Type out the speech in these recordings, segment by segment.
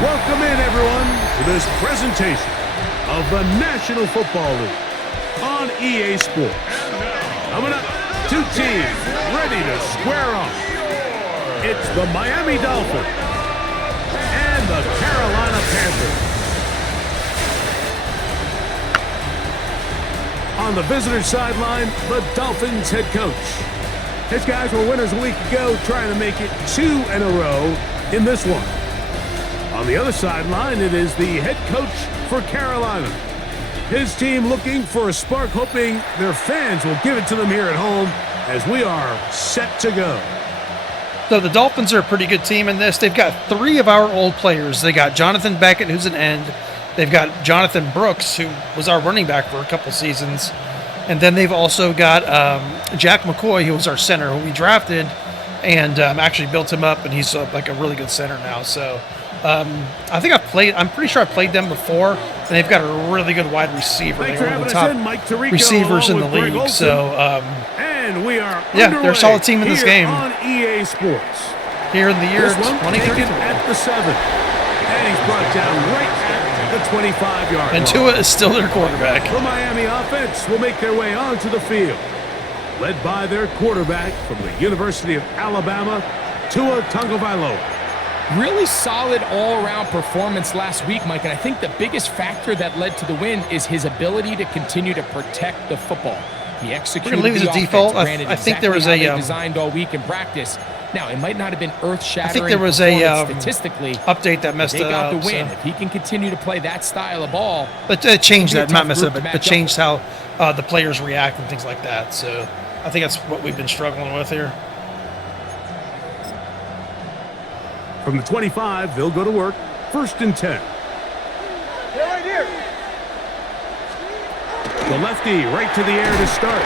Welcome in, everyone, to this presentation of the National Football League on EA Sports. Coming up, two teams ready to square off. It's the Miami Dolphins and the Carolina Panthers. On the visitor sideline, the Dolphins head coach. His guys were winners a week ago, trying to make it 2 in a row in this one. On the other sideline, it is the head coach for Carolina. His team looking for a spark, hoping their fans will give it to them here at home as we are set to go. So the Dolphins are a pretty good team in this. They've got 3 of our old players. They got Jonathan Beckett, who's an end. They've got Jonathan Brooks, who was our running back for a couple seasons. And then they've also got Jack McCoy, who was our center, who we drafted and actually built him up, and he's like a really good center now. So I think I'm pretty sure I've played them before, and they've got a really good wide receiver. They're one of the top receivers in the league. So, and we are they're a solid team in this game. On EA Sports. Here in the year 2033. At the 7. And he's brought down right at the 25-yard line. And Tua is still their quarterback. The Miami offense will make their way onto the field, led by their quarterback from the University of Alabama, Tua Tagovailoa. Really solid all-around performance last week, Mike, and I think the biggest factor that led to the win is his ability to continue to protect the football. He executed the offense, default. I think there was a designed all week in practice. Now, it might not have been earth-shattering. I think there was a statistically update that messed it up. They got the win. So. If he can continue to play that style of ball, but changed that, not messed it up, but changed how the players react and things like that. So I think that's what we've been struggling with here. From the 25, they'll go to work. 1st and 10. Right here. The lefty right to the air to start.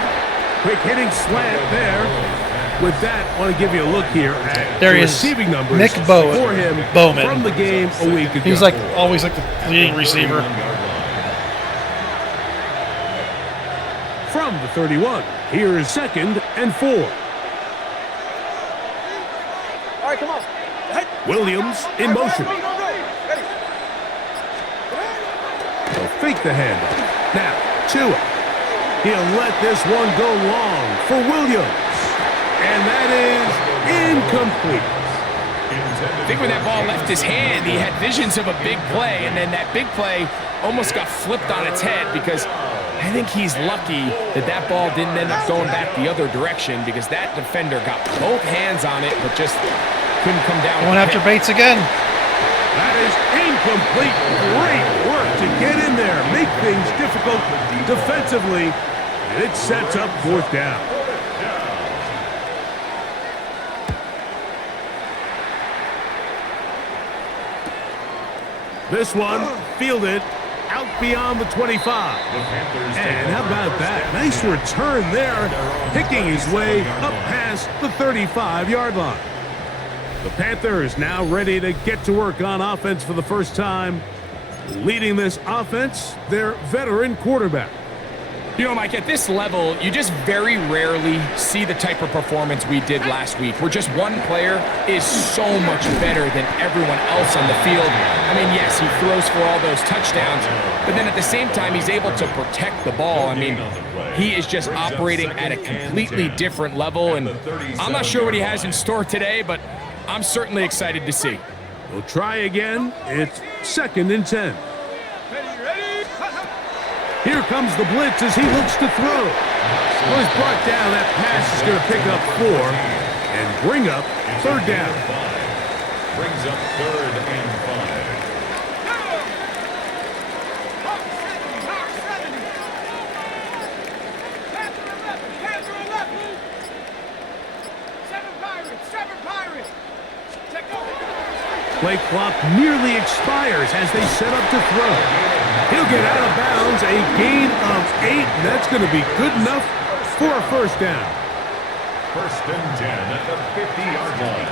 Quick hitting slant there. With that, I want to give you a look here at the receiving numbers Nick for him Bowman from the game a week ago. He's always the leading receiver. From the 31, here is 2nd and 4. All right, come on. Williams in motion. They'll fake the handoff. Now, Tua. He'll let this one go long for Williams. And that is incomplete. I think when that ball left his hand, he had visions of a big play, and then that big play almost got flipped on its head because I think he's lucky that that ball didn't end up going back the other direction because that defender got both hands on it but just couldn't come down. Going after Bates again. That is incomplete. Great work to get in there, make things difficult defensively, and it sets up 4th down. This one fielded out beyond the 25. And how about that? Nice return there, picking his way up past the 35-yard line. The Panthers now ready to get to work on offense for the first time. Leading this offense, their veteran quarterback. You know, Mike, at this level, you just very rarely see the type of performance we did last week, where just one player is so much better than everyone else on the field. I mean, yes, he throws for all those touchdowns, but then at the same time, he's able to protect the ball. I mean, he is just operating at a completely different level, and I'm not sure what he has in store today, but I'm certainly excited to see. We'll try again. It's 2nd and 10. Here comes the blitz as he looks to throw. Well, he's brought down. That pass is going to pick up 4 and bring up 3rd down. Brings up 3rd and 5. Play clock nearly expires as they set up to throw. He'll get out of bounds, a gain of 8. That's going to be good enough for a 1st down. 1st and 10 at the 50-yard line.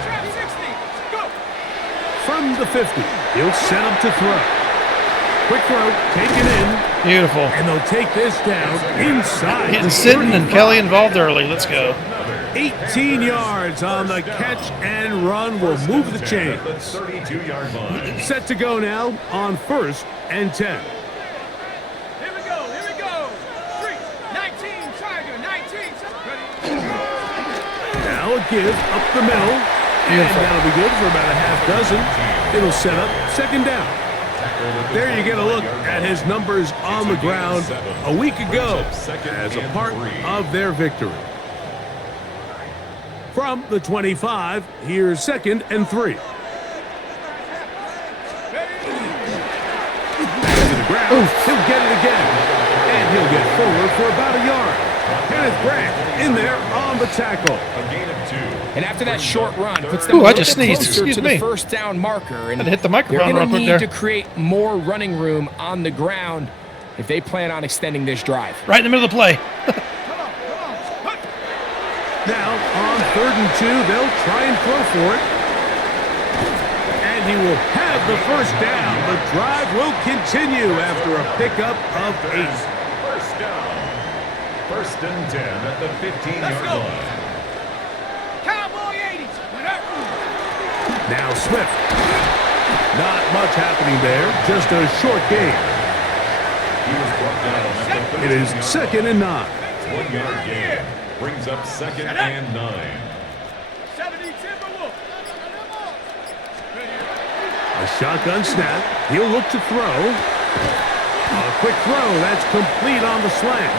From the 50, he'll set up to throw. Quick throw, taken in. Beautiful. And they'll take this down inside. Getting Sitton and Kelly involved early. Let's go. 18 yards on the catch and run will move the chains. 32-yard line. Set to go now on 1st and 10. Here we go. 3, 19, Tiger, 19. Now a give up the middle. And that'll be good for about a half dozen. It'll set up 2nd down. There you get a look at his numbers on the ground a week ago as a part of their victory. From the 25, here's 2nd and 3. Back to the ground. He'll get it again. And he'll get forward for about a yard. Kenneth Grant in there on the tackle. A gain of 2. And after that short run, puts them a Ooh, I little just bit sneezed. closer Excuse to me. the 1st down marker. And Had to hit the microphone they're real going to quick need there. to create more running room on the ground if they plan on extending this drive. Right in the middle of the play. Now, on 3rd and 2, they'll try and throw for it. And he will have the 1st down. The drive will continue after a pickup of 8. 1st down. 1st and 10 at the 15-yard line. Cowboy 80. Now Swift. Not much happening there. Just a short gain. He was brought down at the 13-yard It is 2nd and 9. 1-yard gain. Brings up 2nd and 9. 70 Timberwolf. A shotgun snap. He'll look to throw. A quick throw. That's complete on the slant.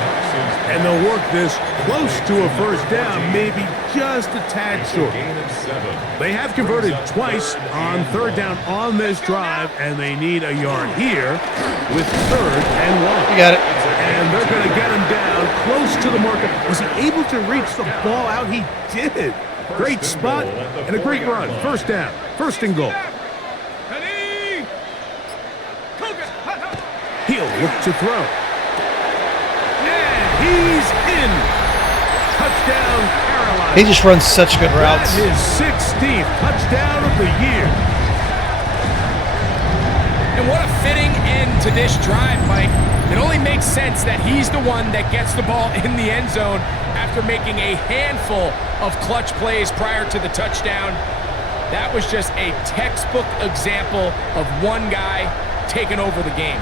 And they'll work this close to a 1st down, maybe just a tad short. Gain of 7. They have converted twice on 3rd down on this drive, and they need a yard here with 3rd and 1. You got it. And they're going to get him down close to the marker. Was he able to reach the ball out? He did. Great spot and a great run. 1st down. 1st and goal. Ready. Cougar. He'll look to throw. And he's in. Touchdown, Carolina. He just runs such good routes. That's his 16th touchdown of the year. And what a fitting end to this drive, Mike. It only makes sense that he's the one that gets the ball in the end zone after making a handful of clutch plays prior to the touchdown. That was just a textbook example of one guy taking over the game.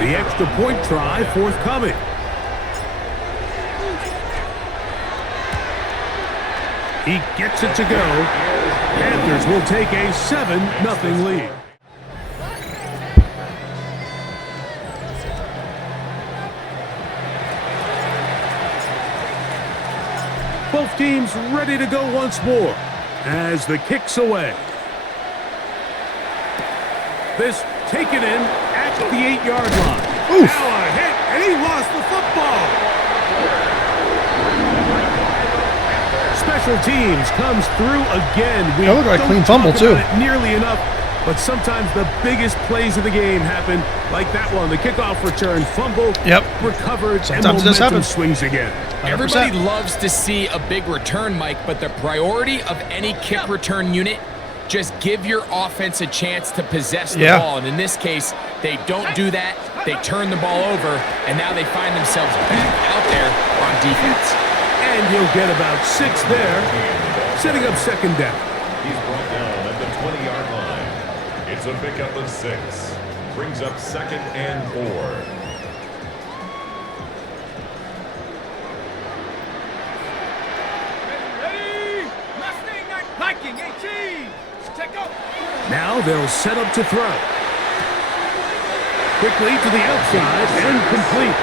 The extra point try forthcoming. He gets it to go. Panthers will take a 7-0 lead. Both teams ready to go once more as the kick's away. This taken in at the 8-yard line. Oof. Now a hit, and he lost the football. Special teams comes through again. We That looked like a don't clean fumble, talk too. about it nearly enough, but sometimes the biggest plays of the game happen like that one. The kickoff return, fumble, Yep. recovered, Sometimes it and does momentum happen. swings again. 100%. Everybody loves to see a big return, Mike, but the priority of any kick return unit, just give your offense a chance to possess the ball. And in this case, they don't do that. They turn the ball over, and now they find themselves back out there on defense. And he'll get about 6 there, setting up 2nd down. He's brought down at the 20-yard line. It's a pickup of 6. Brings up 2nd and 4. Ready. Mustang Viking 18. Check go. Now they'll set up to throw. Quickly to the outside and complete.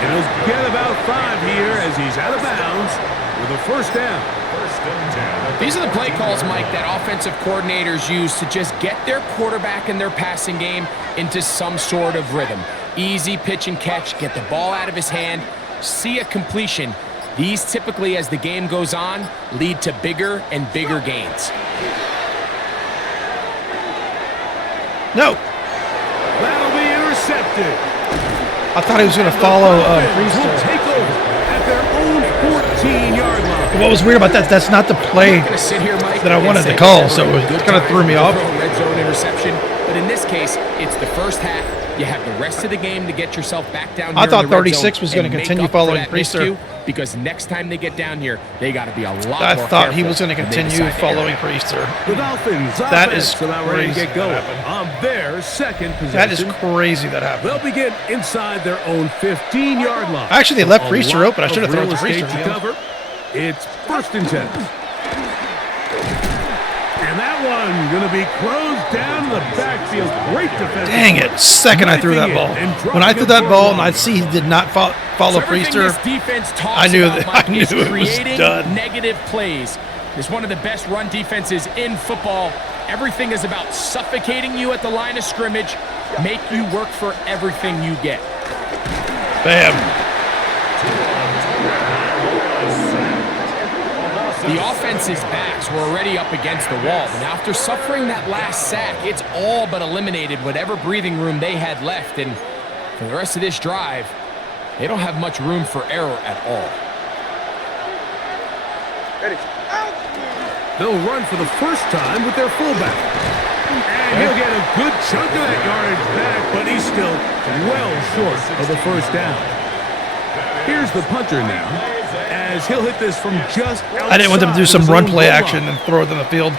And he'll get about 5 here as he's out of bounds with a 1st down. 1st and 10. These are the play calls, Mike, that offensive coordinators use to just get their quarterback and their passing game into some sort of rhythm. Easy pitch and catch, get the ball out of his hand, see a completion. These typically, as the game goes on, lead to bigger and bigger gains. No. That'll be intercepted. I thought he was going to follow Dolphins will take over at their own 14-yard line. What was weird about that, that's not the play I'm not gonna sit here, Mike, that I and wanted say to call, it's so never it a good kind of time threw me to off. throw a red zone interception, but in this case, it's the first half. You have the rest of the game to get yourself back down here. I thought in the red 36 zone was going and to make continue up for following that Priester. miscue, because next time they get down here, they got to be a lot I more thought he careful was going to when they continue decide to air following it. Priester. The Dolphins That is offense about ready to crazy get going that happened. on their second possession. That is crazy that happened. They'll begin inside their own 15-yard line. Actually, they left A Priester lot open. I should have of thrown real to estate Priester, to yeah. cover. It's 1st and 10. And that one going to be closed down in the backfield. Great defense. Dang it. Second I threw that ball. When I threw that ball and I see he did not follow So everything Priester, this defense talks I knew about, that- Mike, I knew is it was creating done. negative plays. It's one of the best run defenses in football. Everything is about suffocating you at the line of scrimmage, make you work for everything you get. bam. The offense's backs were already up against the wall, and after suffering that last sack, it's all but eliminated whatever breathing room they had left, and for the rest of this drive, they don't have much room for error at all. They'll run for the first time with their fullback. And he'll get a good chunk of that yardage back, but he's still well short of the first down. Here's the punter now, as he'll hit this from just outside. I didn't want them to do some his run own play goal line. action and throw it in the field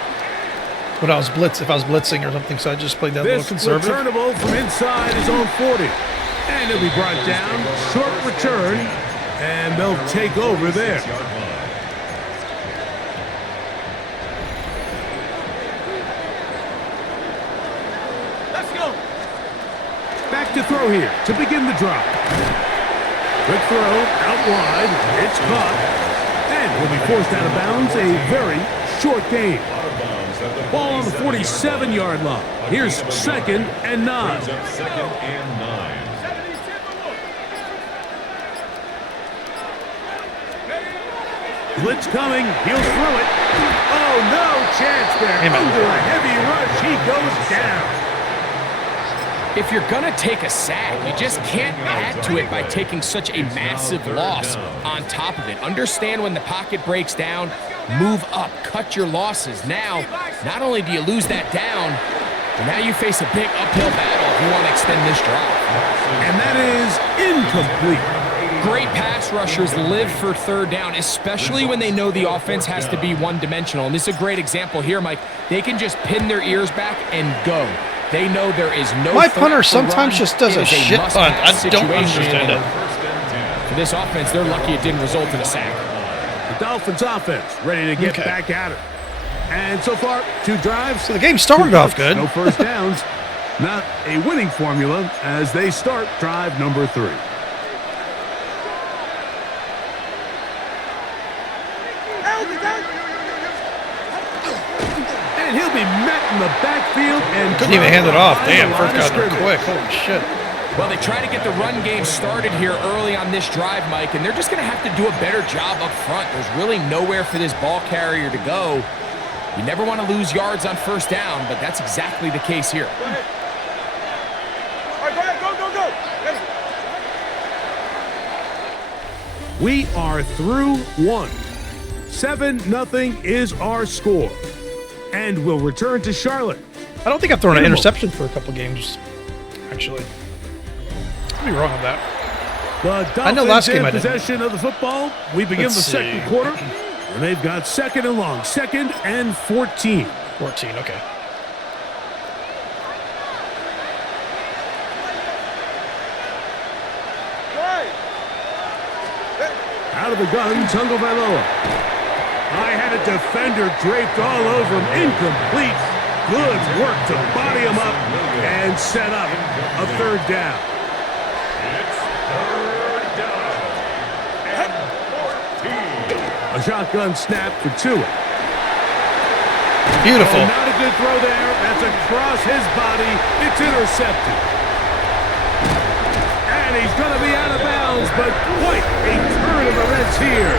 when I was if I was blitzing or something, so I just played that little This conservative. returnable from inside his own 40. And he'll be brought down, short return, and they'll take over there. Let's go. Back to throw here to begin the drive. Quick throw, out wide, it's caught, and will be forced out of bounds, a very short gain. Ball on the 47-yard line. Here's 2nd and 9. Brings up 2nd and 9. Blitz coming, he'll throw it. Oh, no chance there. Damn it. Under a heavy rush, he goes down. If you're going to take a sack, you just can't add to it by taking such a massive loss on top of it. Understand when the pocket breaks down, move up, cut your losses. Now, not only do you lose that down, but now you face a big uphill battle if you want to extend this drive. And that is incomplete. Great pass rushers live for 3rd down, especially when they know the offense has to be one-dimensional. And this is a great example here, Mike. They can just pin their ears back and go. They know there is no My threat punter for sometimes run. just does It a is shit must-have punt. I don't situation. understand it. For this offense, they're lucky it didn't result in a sack. The Dolphins offense ready to get Okay. back at it. And so far, 2 drives. So the game started off good. No first downs. Not a winning formula as they start drive number 3. And he'll be met in the backfield and Couldn't even hand it off. behind Damn, the first line of got there scrimmage. quick. Holy shit. Well, they try to get the run game started here early on this drive, Mike, and they're just going to have to do a better job up front. There's really nowhere for this ball carrier to go. You never want to lose yards on first down, but that's exactly the case here. All right, go ahead, go, go, go. Ready. We are through 1. 7-0 is our score. And we'll return to Charlotte. I don't think I've thrown an Minimal. interception for a couple games, actually. I'll be wrong on that. The Dolphins I know last game in I didn't. possession of the football. We begin Let's the see. second quarter. And they've got 2nd and long. 2nd and 14. 14, okay. Right. Out of the gun, Tungavailoa. I had a defender draped all over him. Incomplete. Good work to body him up and set up a 3rd down. It's 3rd down. And 14. A shotgun snap for Tua. Beautiful. Oh, not a good throw there. That's across his body. It's intercepted. And he's going to be out of bounds, but quite a turn of events here.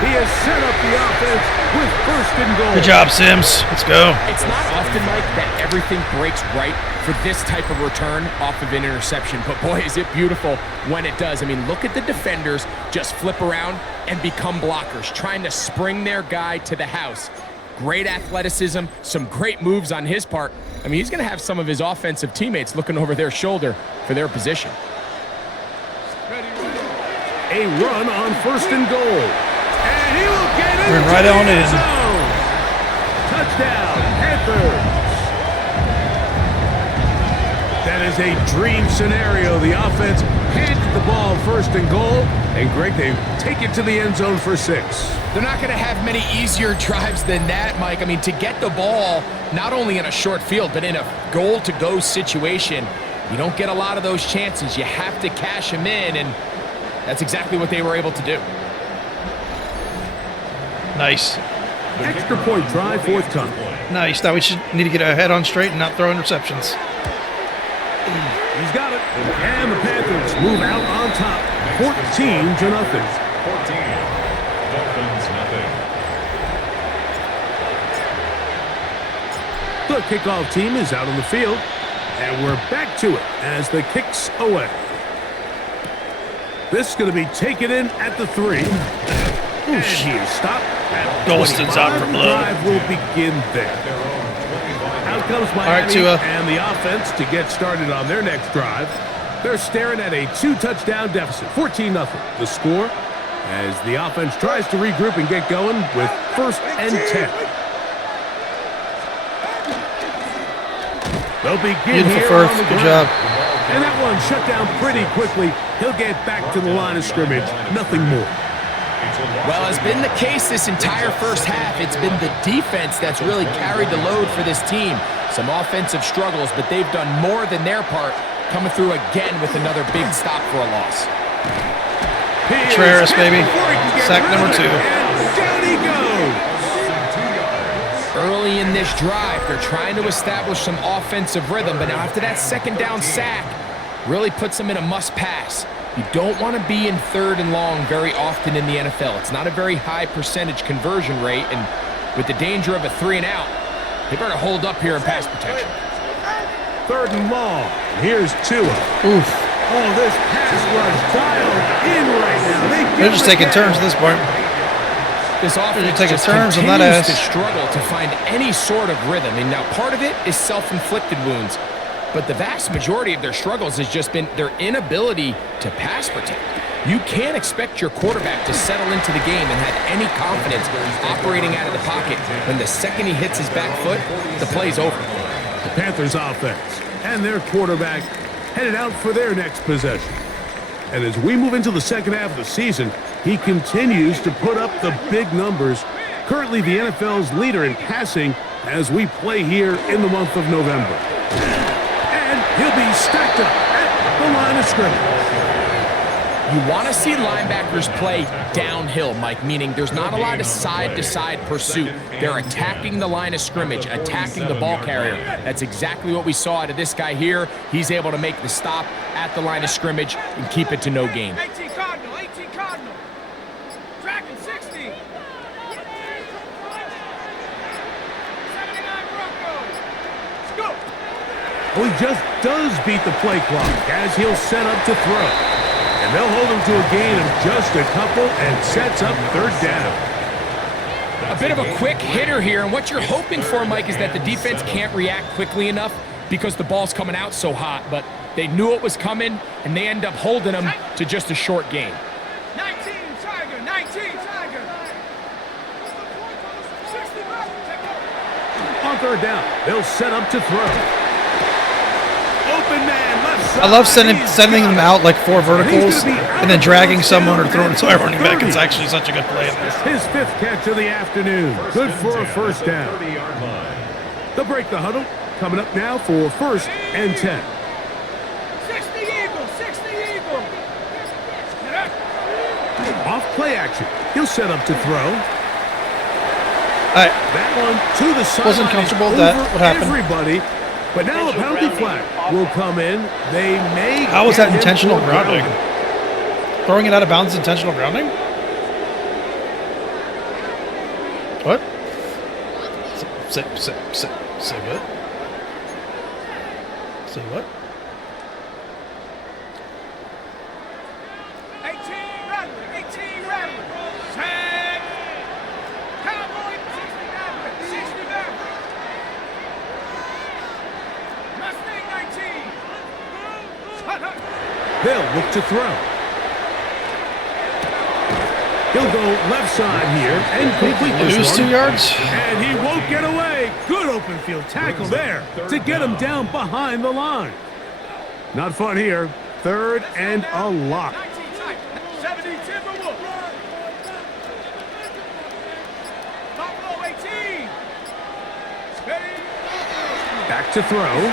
He has set up the offense with 1st and goal. Good job, Sims. Let's go. It's not often, Mike, that everything breaks right for this type of return off of an interception, but boy, is it beautiful when it does. I mean, look at the defenders just flip around and become blockers, trying to spring their guy to the house. great athleticism, some great moves on his part. I mean, he's going to have some of his offensive teammates looking over their shoulder for their position. A run on 1st and goal. And he will get it. We're right on in. Touchdown, Panthers. That is a dream scenario. The offense hands the ball 1st and goal. And Greg, they take it to the end zone for 6. They're not going to have many easier drives than that, Mike. I mean, to get the ball, not only in a short field, but in a goal-to-go situation, you don't get a lot of those chances. You have to cash them in, and that's exactly what they were able to do. Nice. Extra point try, 4th time. Nice. Now we should need to get our head on straight and not throw interceptions. He's got it. And the Panthers move out on top, 14-0. 14. Dolphins, nothing. The kickoff team is out on the field, and we're back to it as the kick's away. This is going to be taken in at the 3. And he is stopped at Golston's out for 25. blood. The drive will begin there. Out comes Miami All right, Tua. and the offense to get started on their next drive. They're staring at a 2-touchdown deficit, 14-0. The score as the offense tries to regroup and get going with 1st and 10. They'll begin Beautiful here first. on the Good ground. job. And that one shut down pretty quickly. He'll get back to the line of scrimmage. Nothing more. Well, as been the case this entire first half, it's been the defense that's really carried the load for this team. Some offensive struggles, but they've done more than their part, coming through again with another big stop for a loss. Traris, baby. Sack number 2. And down he goes. Early in this drive, they're trying to establish some offensive rhythm, but now after that 2nd down sack, really puts them in a must-pass. You don't want to be in 3rd and long very often in the NFL. It's not a very high percentage conversion rate, and with the danger of a 3 and out, they better hold up here in pass protection. 3rd and long. Here's Tua. Oof. Oh, this pass rush dialed in right now. They're just taking turns at this point. This offense taking just turns on that continues to ass. struggle to find any sort of rhythm. And now part of it is self-inflicted wounds, but the vast majority of their struggles has just been their inability to pass protect. You can't expect your quarterback to settle into the game and have any confidence operating out of the pocket when the second he hits his back foot, the play's over. The Panthers offense and their quarterback headed out for their next possession. And as we move into the second half of the season, he continues to put up the big numbers. Currently the NFL's leader in passing as we play here in the month of November. And he'll be stacked up at the line of scrimmage. You want to see linebackers play downhill, Mike, meaning there's not a lot of side-to-side pursuit. They're attacking the line of scrimmage, attacking the ball carrier. That's exactly what we saw out of this guy here. He's able to make the stop at the line of scrimmage and keep it to no gain. 18 Cardinal, 18 Cardinal. Dragon 60. 79 Broncos. Let's go. Well, he just does beat the play clock as he'll set up to throw. And they'll hold him to a gain of just a couple and sets up 3rd down. A bit of a quick hitter here, and what you're hoping for, Mike, is that the defense can't react quickly enough because the ball's coming out so hot, but they knew it was coming, and they end up holding them to just a short gain. 19 Tiger, 19 Tiger. 60 On 3rd down, they'll set up to throw. Open man, left side. I love sending them out like 4 verticals and then dragging someone or throwing it to our running back. It's actually such a good play in this. His 5th catch of the afternoon. Good for a 1st down. 30-yard line. They'll break the huddle. Coming up now for 1st and 10. 60 Eagle, 60 Eagle. Off play action. He'll set up to throw. That one to the side. Wasn't comfortable with that. What happened? Everybody. But now a penalty flag will come in. They may. How was get that him intentional for grounding? Throwing it out of bounds, intentional grounding? What? Say what? Say what? 18 Rattler, 18 Rattler. Sack. Cowboy, 69. They'll look to throw. He'll go left side here and complete this Lose one. 2 yards. And he won't get away. Good open field tackle there to get him down behind the line. Not fun here. 3rd and a lot. 19 tight. 70 Timberwolves. Buffalo 18. Steady. Back to throw.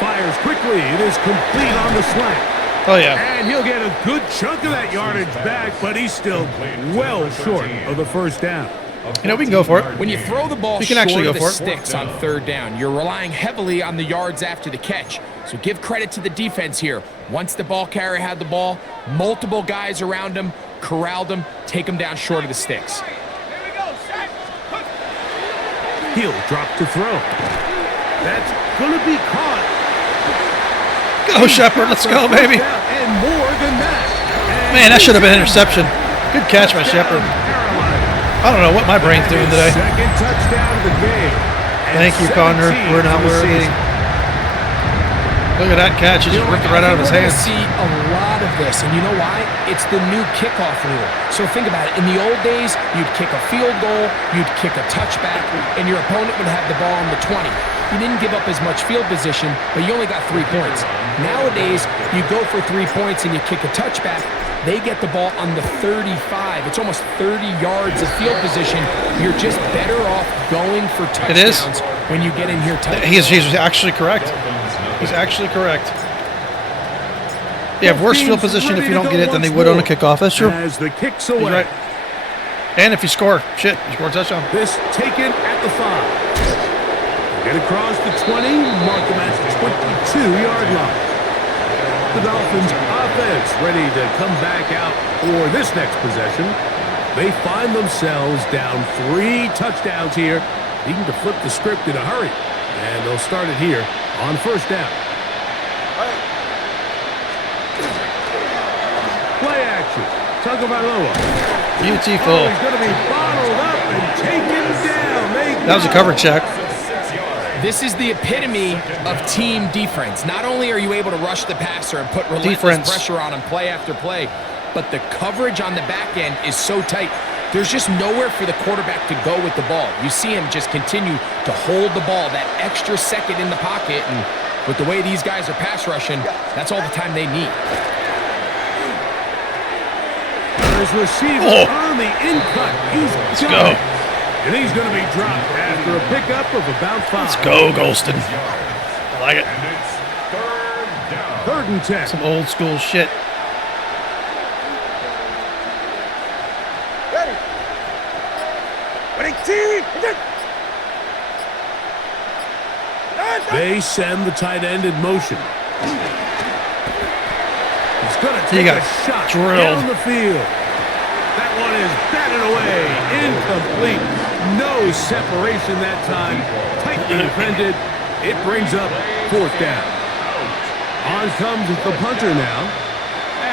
Fires quickly. It is complete on the slant. Oh, yeah. And he'll get a good chunk of that yardage back, but he's still well short of the first down. You know, we can go for it. When you throw the ball You can short actually of go the for it. sticks on 3rd down, you're relying heavily on the yards after the catch. So give credit to the defense here. Once the ball carrier had the ball, multiple guys around him, corralled him, take him down short of the sticks. Here we go. Set. He'll drop to throw. That's going to be caught. Go, Shepard. Let's go, baby. And more than that. Man, that should have been an interception. Good catch by Shepard. I don't know what my brain's doing today. Second touchdown of the game. Thank you, Connor. We're not worthy. Look at that catch. He just ripped it right out of his We're hands. going to see a lot of this, and you know why? It's the new kickoff rule. So think about it. In the old days, you'd kick a field goal, you'd kick a touchback, and your opponent would have the ball on the 20. You didn't give up as much field position, but you only got 3 points. Nowadays, you go for 3 points and you kick a touchback. They get the ball on the 35. It's almost 30 yards of field position. You're just better off going for touchdowns when you get in here tight. He's actually correct. He's actually correct. You have worse field position if you don't get it than they would on a kickoff. That's true. As the kicks He's away. right. And if you score, shit, you score a touchdown. This taken at the 5. Get across the 20, mark them at the 22-yard line. The Dolphins offense ready to come back out for this next possession. They find themselves down 3 touchdowns here, needing to flip the script in a hurry. And they'll start it here on 1st down. Play action. Tagovailoa. Beautiful. He's going to be bottled up and taken down. That was a cover check. This is the epitome of team defense. Not only are you able to rush the passer and put relentless pressure on him play after play, but the coverage on the back end is so tight. There's just nowhere for the quarterback to go with the ball. You see him just continue to hold the ball that extra second in the pocket, and with the way these guys are pass rushing, that's all the time they need. His receiver on the in-cut. Let's go. And he's going to be dropped after a pickup of about 5. Let's go, Golston. I like it. And it's 3rd down. 3rd and 10. Some old school shit. They send the tight end in motion. He's going to take a shot down the field. That one is batted away. Incomplete. No separation that time. Tightly defended. It brings up 4th down. On comes the punter now,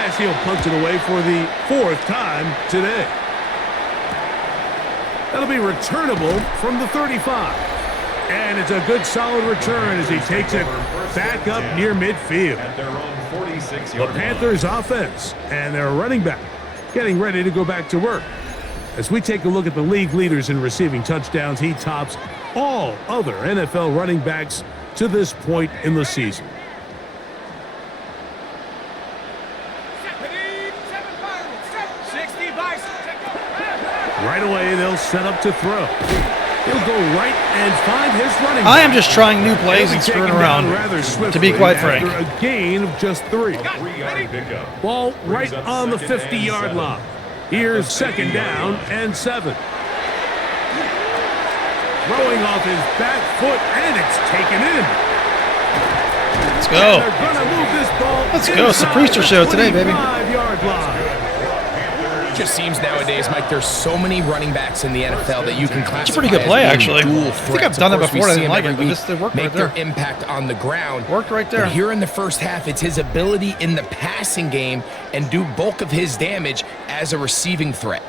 as he'll punt it away for the 4th time today. That'll be returnable from the 35. And it's a good solid return as he takes it back up near midfield. At their own 46 The yard Panthers offense and their running back getting ready to go back to work. As we take a look at the league leaders in receiving touchdowns, he tops all other NFL running backs to this point in the season. Right away, they'll set up to throw. He'll go right and find his running back. I am just trying new plays and screwing around, to be quite frank. After a gain of just 3. 3-yard pickup. Ball right on the 50-yard line. Here's 2nd down and 7. Throwing off his back foot, and it's taken in. Let's go. They're gonna move this ball. Let's go. It's the Priester show today, baby. 25-yard line. It just seems nowadays, Mike, there's so many running backs in the NFL that you can classify It's a pretty good play, as being actually. dual I think I've threats. done Of it course, we before. I see didn't them like it, every but week this worked make right there. their impact on the ground. Worked right there. But here in the first half, it's his ability in the passing game and do bulk of his damage as a receiving threat.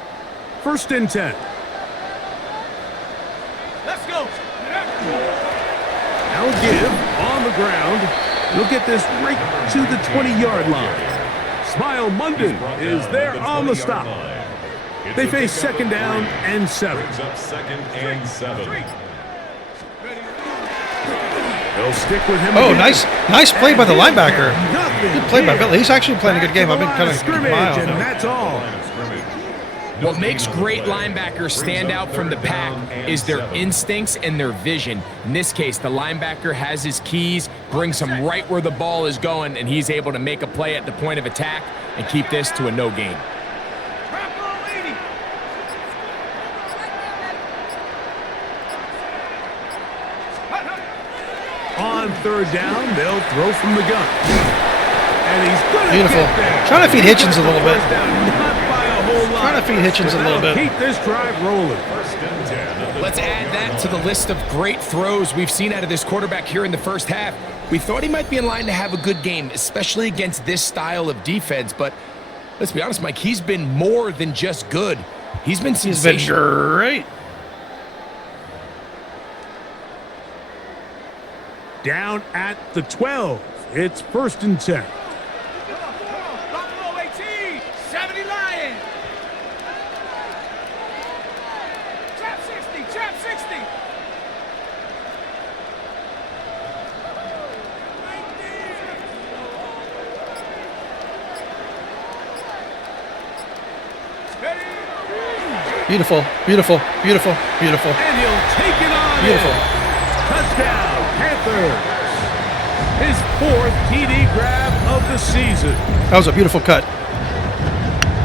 1st and 10. Let's go. Now give on the ground. He'll get this right to the 20-yard line. Smile Munden is there on the stop. They face second down and 7. Brings up second and 7. They'll stick with him. Oh, again. nice play by the linebacker. Nothing Good play by here. Billy. He's actually playing a good game. I've been Back kind to of the line keeping my eye of on scrimmage, and him. that's all. What makes great linebackers stand out from the pack is their instincts and their vision. In this case, the linebacker has his keys, brings him right where the ball is going, and he's able to make a play at the point of attack and keep this to a no gain. On third down, they'll throw from the gun. And he's going to Beautiful. get there. Trying to feed Hitchens a little bit. First down, not by a whole lot. Trying to feed Hitchens a little That'll bit. keep this drive rolling. First and 10. Let's add that to the list of great throws we've seen out of this quarterback here in the first half. We thought he might be in line to have a good game, especially against this style of defense, but let's be honest, Mike, he's been more than just good. He's been sensational. Great. Down at the 12. It's first and 10. Buffalo 18, 70 Lions. Trap 60, trap 60. Beautiful, beautiful, beautiful, beautiful. And he'll take it on Beautiful. in. Touchdown, Panthers. His 4th TD grab of the season. That was a beautiful cut.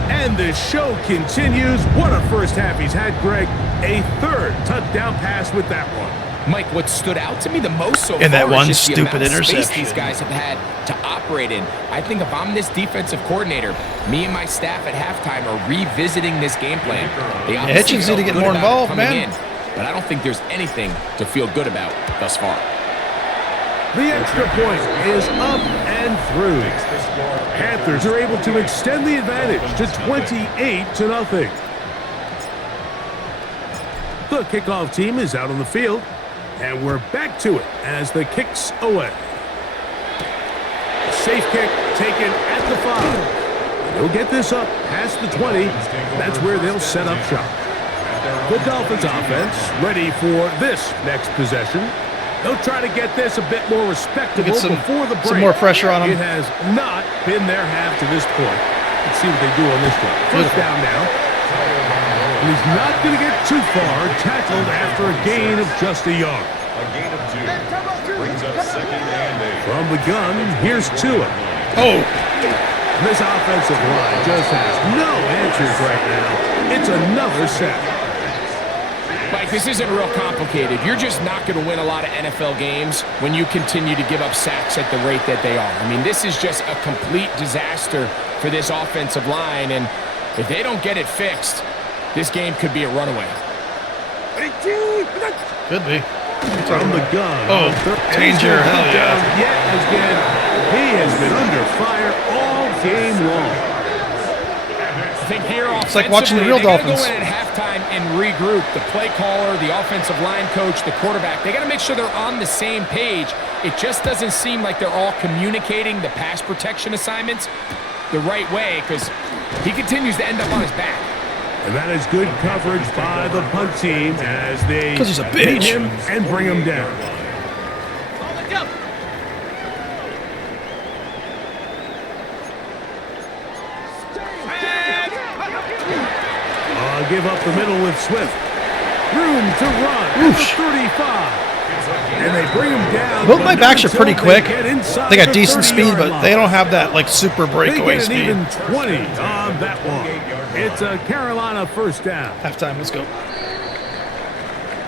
And the show continues. What a first half he's had, Greg. A 3rd touchdown pass with that one. Mike, what stood out to me the most so And that far one is just the stupid amount of space interception. these guys have had to operate in. I think if I'm this defensive coordinator, me and my staff at halftime are revisiting this game plan. They obviously Hitchens need to felt get good more about involved, coming man. in, but I don't think there's anything to feel good about thus far. The extra point is up and through. Panthers are able to extend the advantage to 28-0. The kickoff team is out on the field, and we're back to it as the kick's away. Safe kick taken at the 5. They'll get this up past the 20. That's where they'll set up shop. The Dolphins offense ready for this next possession. They'll try to get this a bit more respectable before the break. Some more pressure on him. It has not been their half to this point. Let's see what they do on this one. First down now. And he's not going to get too far. Tackled after a gain of just a yard. A gain of 2. Brings up second and 8. From the gun, here's Tua. Oh, This offensive line just has no answers right now. It's another sack. Mike, this isn't real complicated. You're just not going to win a lot of NFL games when you continue to give up sacks at the rate that they are. I mean, this is just a complete disaster for this offensive line, and if they don't get it fixed, this game could be a runaway. could be. From the gun. Oh, danger, hell yeah. Yet again, he has been under fire all game long. I think here It's like watching the real offensively, Dolphins. they gotta go in at halftime and regroup. The play caller, the offensive line coach, the quarterback, they got to make sure they're on the same page. It just doesn't seem like they're all communicating the pass protection assignments the right way because he continues to end up on his back. And that is good coverage by the punt team as they 'Cause he's a beat bitch. him and bring him down. Give up the middle with Swift. Room to run at the 35. And they bring him down. Both my backs are pretty quick. They got the decent speed, 30-yard but line. they don't have that like super They breakaway get an speed. even 20 on that one. It's a Carolina first down. Halftime, let's go.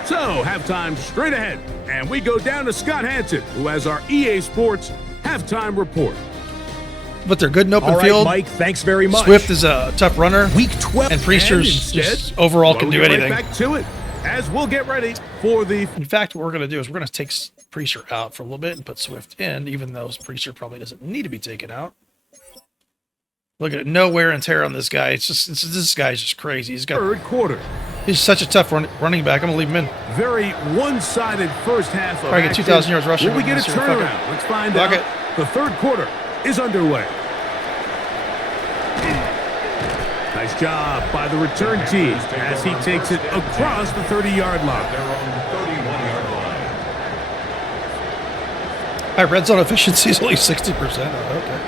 So, halftime straight ahead. And we go down to Scott Hanson, who has our EA Sports halftime report. But they're good in open All right, field. Mike, thanks very much. Swift is a tough runner. Week 12. And Priester's just overall can we'll do get anything. Right back to it as we'll get ready for the In fact, what we're going to do is we're going to take Priester out for a little bit and put Swift in, even though Priester probably doesn't need to be taken out. Look at it, no wear and tear on this guy. This guy's just crazy. third quarter. He's such a tough running back. I'm going to leave him in. Very one-sided first half of Probably get action. 2,000 yards rushing. Will we get a this year. Fuck it. turnaround? Let's find Fuck out. it. The third quarter is underway. Nice job by the return team as he takes it across the 30-yard line. Their own 31-yard line. My red zone efficiency is only 60%. Oh, okay.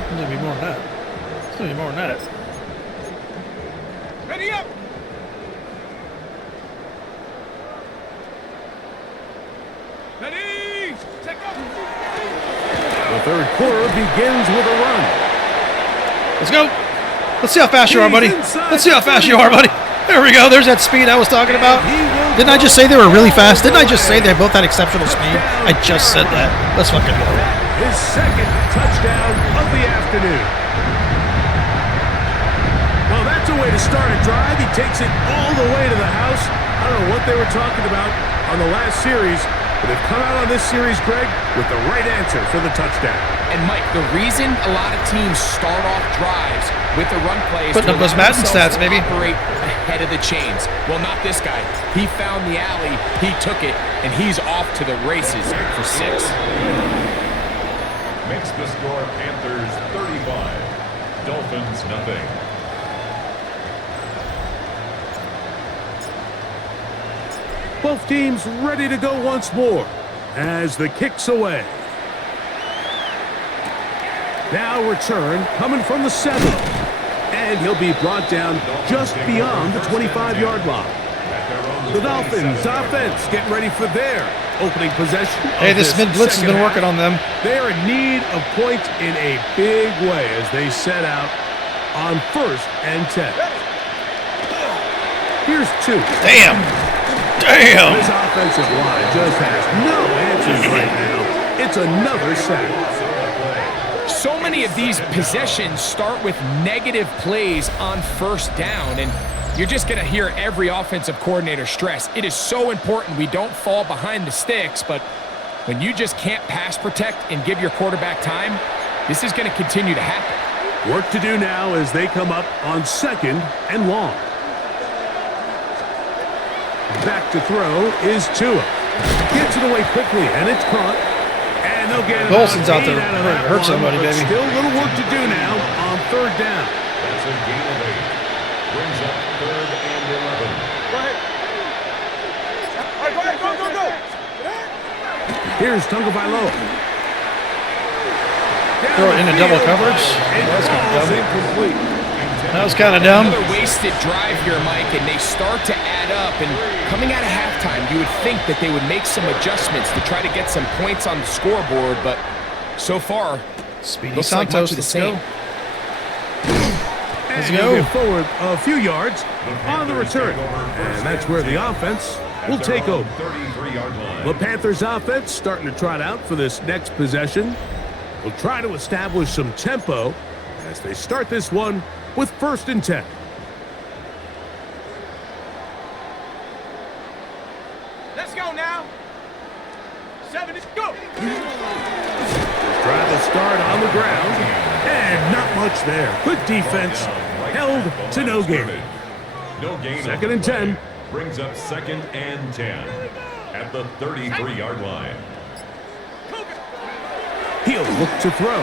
It's going to be more than that. It's going to be more than that. Ready up! Ready! Check up! The third quarter begins with a run. Let's go. Let's see how fast you are, buddy. Let's see how fast you are, buddy. There we go. There's that speed I was talking about. Didn't I just say they were really fast? Didn't I just say they both had exceptional speed? I just said that. Let's fucking go. His second touchdown of the afternoon. Well, that's a way to start a drive. He takes it all the way to the house. I don't know what they were talking about on the last series, but they've come out on this series, Greg, with the right answer for the touchdown. And Mike, the reason a lot of teams start off drives with the run plays Putting up those Madden stats, baby. Operate ahead of the chains. Well, not this guy. He found the alley, he took it, and he's off to the races for 6. Makes the score Panthers 35, Dolphins nothing. Both teams ready to go once more as the kick's away. Now return coming from the 7. And he'll be brought down just beyond the 25-yard line. The Dolphins offense getting ready for their opening possession. Hey, this mid-blitz has been working on them. They're in need of points in a big way as they set out on 1st and 10. Here's 2. Damn. Damn. This offensive line just has no answers right now. It's another sack. So many of these possessions start with negative plays on 1st down, and you're just going to hear every offensive coordinator stress. It is so important we don't fall behind the sticks, but when you just can't pass protect and give your quarterback time, this is going to continue to happen. Work to do now as they come up on 2nd and long. Back to throw is Tua. Gets it away quickly, and it's caught. And they'll get it. Golson's out there of ready to hurt somebody, baby. Still a little work to do now on 3rd down. That's a gain of 8. Brings up 3rd and 11. Go ahead. All right, go ahead. Go. Here's Tagovailoa. Throw it into double coverage. That was kind of dumb. Another wasted drive here, Mike, and they start to add up. And coming out of halftime, you would think that they would make some adjustments to try to get some points on the scoreboard, but so far, Speedy looks like Santos, much of the let's same. go. Let's And go. he'll get forward a few yards on the return. And that's where the offense will take over. 33-yard line. The Panthers offense starting to trot out for this next possession. Will try to establish some tempo as they start this one with 1st and 10. Let's go now. 7 is go. Try to start on the ground. And not much there. Good defense. Held to no gain. No gain. 2nd and 10. Brings up 2nd and 10 at the 33-yard line. He'll look to throw.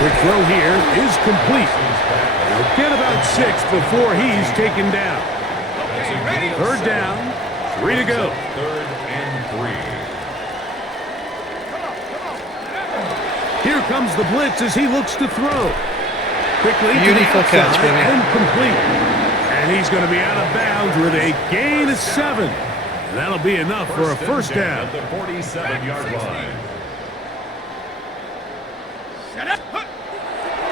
Quick throw here is complete. He'll get about 6 before he's taken down. 3rd down, 3 to go. 3rd and 3. Here comes the blitz as he looks to throw. Quickly to the Beautiful catch, outside baby. and complete. And he's going to be out of bounds with a gain of 7. And that'll be enough for a 1st down. At the 47-yard line.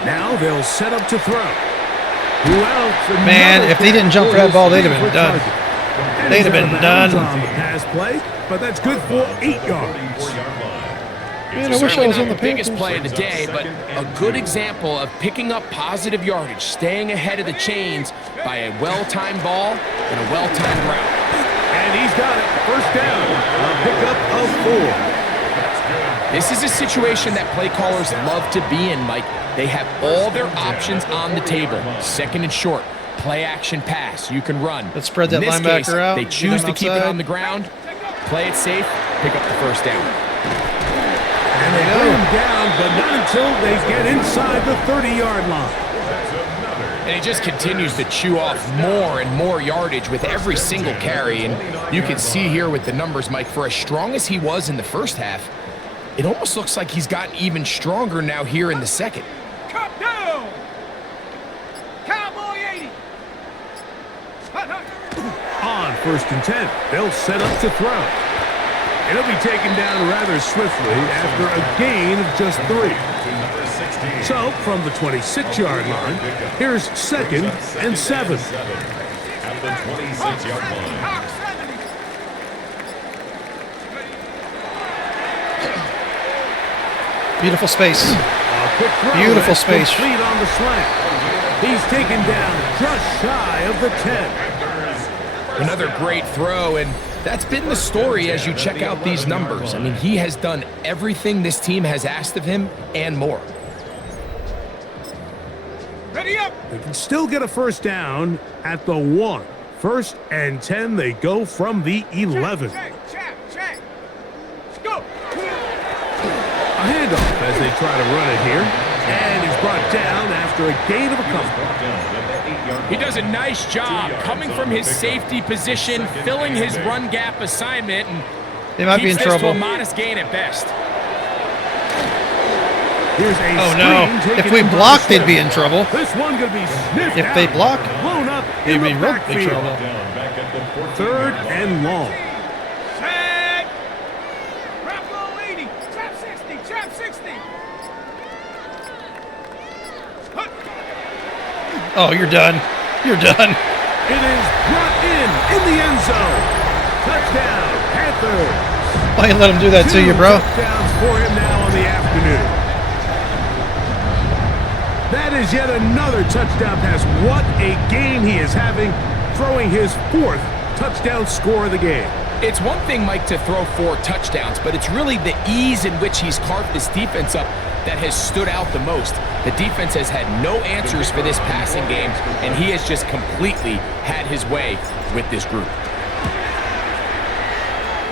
Now they'll set up to throw. Who else? Man, if they didn't jump for that ball, they'd have been done. They'd have been done. On the pass play, but that's good for 8 yards. 34-yard line. Man, I wish I was on the biggest Panthers. play of the day, but a good example of picking up positive yardage, staying ahead of the chains by a well-timed ball and a well-timed route. And he's got it. 1st down. A pickup of 4. This is a situation that play callers love to be in, Mike. They have all their options on the table. 2nd and short, play action pass. You can run. Let's spread that In this linebacker case, out, They get choose him to keep it outside. on the ground, play it safe, pick up the 1st down. And they bring him down, but not until they get inside the 30-yard line. And he just continues to chew off more and more yardage with every single carry. And you can see here with the numbers, Mike, for as strong as he was in the first half, it almost looks like he's gotten even stronger now here in the second. Come down! Cowboy 80! On 1st and 10, they'll set up to throw. It'll be taken down rather swiftly after a gain of just 3. So, from the 26-yard line, here's 2nd and 7. At the 26-yard line. Hawk 70! Beautiful space. A quick throw. Beautiful That's space. complete on the slant. He's taken down just shy of the 10. Another great throw, and that's been the story as you check out these numbers. I mean, he has done everything this team has asked of him and more. Ready up! They can still get a first down at the 1. 1st and 10, they go from the 11. Check! Let's go! A handoff as they try to run it here. And he's brought down after a gain of a couple. He does a nice job coming from his safety position, filling his run gap assignment, and They might be in keeps this to trouble. a modest gain at best. Here's a Oh screen no. taken If we in by block, Smith. they'd be in trouble. This one going to be sniffed If out. they block, Blown up they'd in be the in real big backfield. trouble. Back at the 3rd 14-yard line. and long. Set! Bravo 80! Trap 60! Trap 60! Oh, you're done. You're done. It is brought in the end zone. Touchdown, Panthers. Why you let him do that to you, bro? Touchdowns for him now on the afternoon. That is yet another touchdown pass. What a game he is having, throwing his 4th touchdown score of the game. It's one thing, Mike, to throw 4 touchdowns, but it's really the ease in which he's carved this defense up that has stood out the most. The defense has had no answers for this passing game, and he has just completely had his way with this group.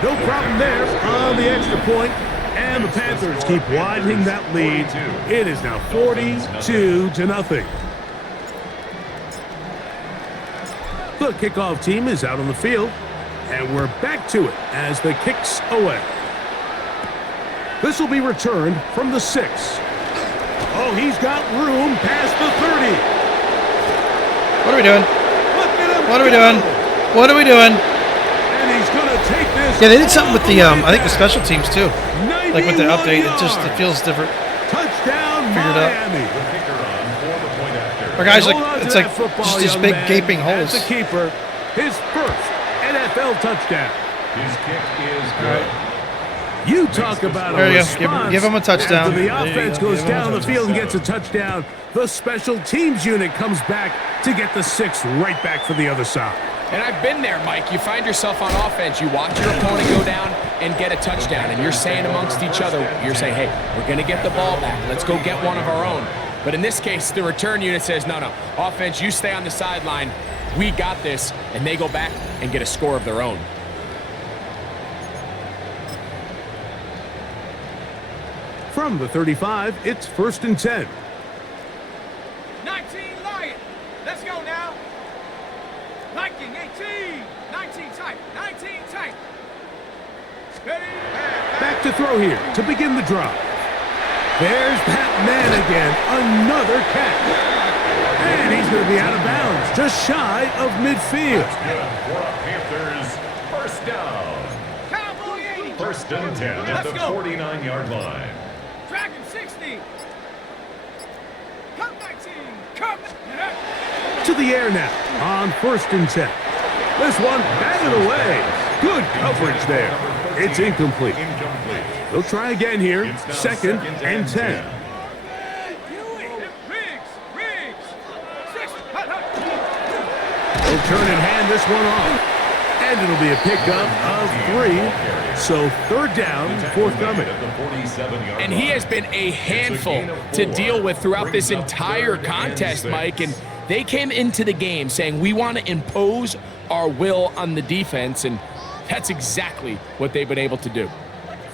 No problem there on the extra point, and the Panthers keep widening that lead. It is now 42-0. The kickoff team is out on the field, and we're back to it as the kick's away. This will be returned from the 6. Oh, he's got room past the 30. What are we doing? Look at him What are we go. doing? What are we doing? And he's going to take this. Yeah, they did something with the I think the special teams too. 91 Like with the update, it yards. feels different. Touchdown, Figured out. Miami. The kicker on for the point after. Our guys Hold on like to it's that like football, just these young big man. gaping As holes. the keeper, his first NFL touchdown. His kick is good. You talk about There a you go. response. Give him a touchdown. After the There you offense go. goes Give him a down the touchdown. field and gets a touchdown, the special teams unit comes back to get the 6 right back for the other side. And I've been there, Mike. You find yourself on offense. You watch your opponent go down and get a touchdown, and you're saying amongst each other, you're saying, hey, we're going to get the ball back. Let's go get one of our own. But in this case, the return unit says, no, offense, you stay on the sideline. We got this. And they go back and get a score of their own. From the 35, it's 1st and 10. 19 Lion! Let's go now! Viking 18! 19 tight! 19 tight! Ready? Back to throw here to begin the drive. There's that man again, another catch. And he's going to be out of bounds, just shy of midfield. Good for a Panthers first down. Cowboy 80! 1st and 10 at Let's the go. 49-yard line. Dragon 60! Come 19! Come! To the air now on 1st and 10. This one batted away. Good coverage there. It's incomplete. They'll try again here. It's now 2nd and 10. Riggs! Riggs! 6! They'll turn and hand this one off. And it'll be a pickup of 3. So 3rd down, forthcoming. At the 47-yard And he has been a handful to deal with throughout this entire contest, Mike. And they came into the game saying, we want to impose our will on the defense. And that's exactly what they've been able to do.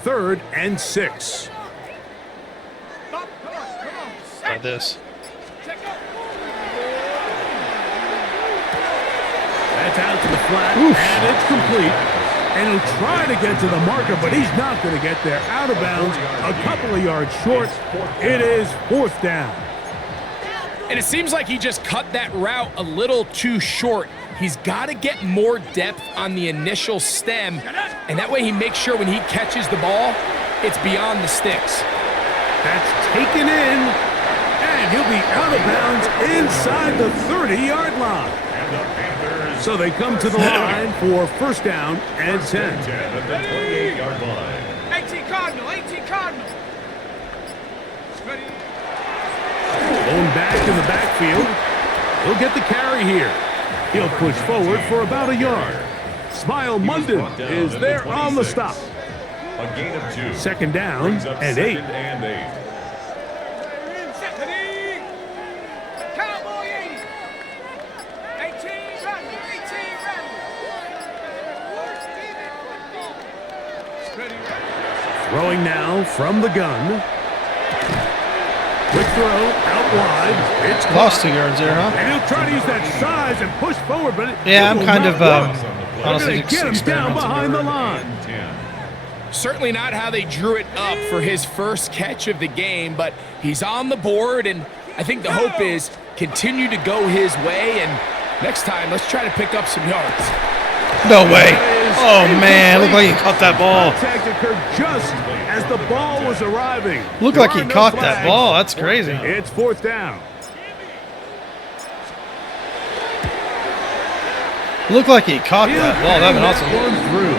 3rd and 6. this. That's out to the flat, and it's complete. And he'll try to get to the marker, but he's not going to get there. Out of bounds, a couple of yards short. It is 4th down. And it seems like he just cut that route a little too short. He's got to get more depth on the initial stem, and that way he makes sure when he catches the ball, it's beyond the sticks. That's taken in, and he'll be out of bounds inside the 30-yard line. So they come to the line for 1st down and 10. At the 28-yard line. 18 Cardinal, 18 Cardinal. Ready? Going back in the backfield. He'll get the carry here. He'll push forward for about a yard. Smile Munden is there on the stop. A gain of 2. 2nd down Brings up and 2nd 8. and 8. Ready? Cowboy 80. 18 Cardinal, 18 Cardinal. Ready? Throwing now from the gun. Quick throw out wide. It's Lost 2 yards there, huh? And he'll try to use that size and push forward, but Yeah, it I'm will kind not of work. honestly They're gonna get him down experimenting. behind the line. 10. Certainly not how they drew it up for his first catch of the game, but he's on the board, and I think the hope is continue to go his way, and next time, let's try to pick up some yards. No way. Oh, man. Looked like he caught that ball. Contact occurred just as the ball was arriving. Looked like he There are no caught that flags. ball. That's crazy. It's 4th down. Looked like he caught that ball. That'd been awesome. One through.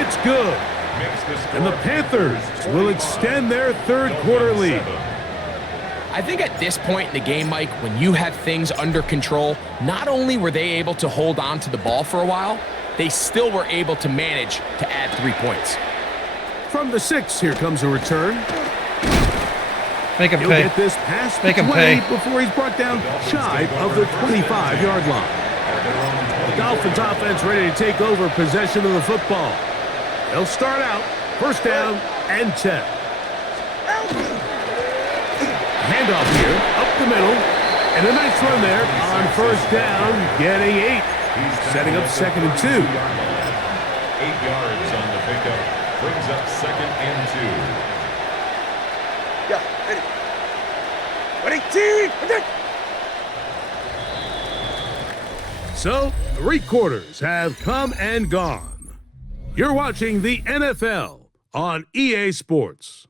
It's good. Makes the score And the Panthers will extend their 3rd quarter lead. I think at this point in the game, Mike, when you have things under control, not only were they able to hold on to the ball for a while, they still were able to manage to add 3 points. From the 6, here comes a return. Make him He'll pay. get this past Make the him 20 pay. before he's brought down shy of the 25-yard line. The Dolphins offense ready to take over possession of the football. They'll start out 1st down and 10. Handoff here, up the middle, and a nice run there on 1st down, getting 8. Setting up 2nd and 2. 8 yards on the pickup. Brings up 2nd and 2. Yeah, ready? Ready, team! So, 3 quarters have come and gone. You're watching the NFL on EA Sports.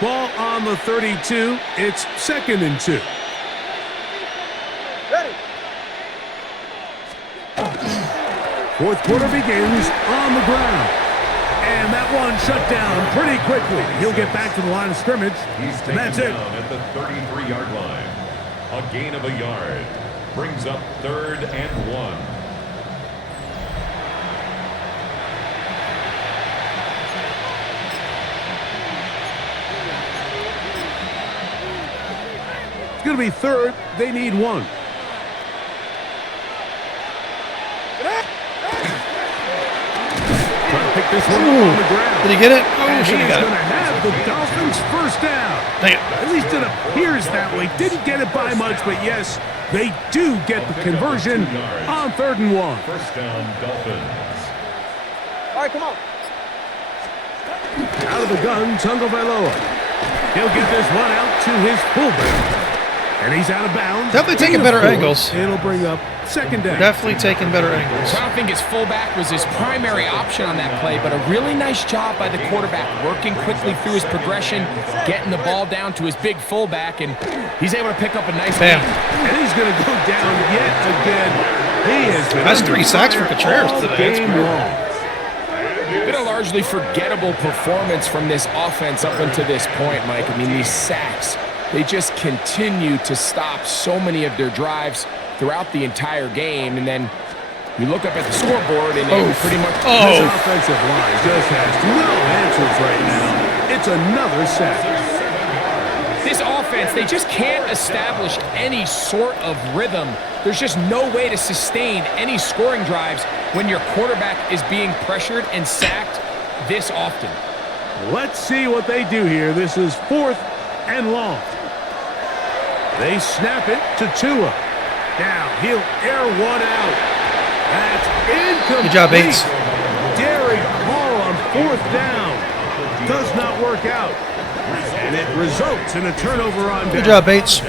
Ball on the 32. It's 2nd and 2. Ready? 4th quarter begins on the ground. And that one shut down pretty quickly. He'll get back to the line of scrimmage. He's And taken that's it. down at the 33-yard line. A gain of a yard. Brings up 3rd and 1. It's going to be 3rd. They need 1. Trying to pick this one up on the ground. Did he get it? Oh, And should he's have going got to it. have the Dolphins' 1st down. Dang it. At least it appears that way. Didn't get it by much, but yes, they do get the conversion on 3rd and 1. 1st down, Dolphins. All right, come on. Out of the gun, Tagovailoa. He'll get this one out to his fullback. And he's out of bounds. Definitely taking Gain of better 4. angles. It'll bring up 2nd down. Definitely taking better angles. So I don't think his fullback was his primary option on that play, but a really nice job by the quarterback, working quickly through his progression, getting the ball down to his big fullback, and he's able to pick up a nice Bam. gain. And he's going to go down yet again. He has been That's under 3 sacks for fire Contreras all today. That's game great. long. Been a largely forgettable performance from this offense up until this point, Mike. I mean, these sacks they just continue to stop so many of their drives throughout the entire game. And then you look up at the scoreboard and it pretty much... This offensive line just has no answers right now. It's another sack. This offense, they just can't establish any sort of rhythm. There's just no way to sustain any scoring drives when your quarterback is being pressured and sacked this often. Let's see what they do here. This is 4th and long. They snap it to Tua. Now he'll air one out. That's incomplete. Good job, Bates. Daring ball on 4th down. Does not work out. And it results in a turnover on down. Good job, Bates.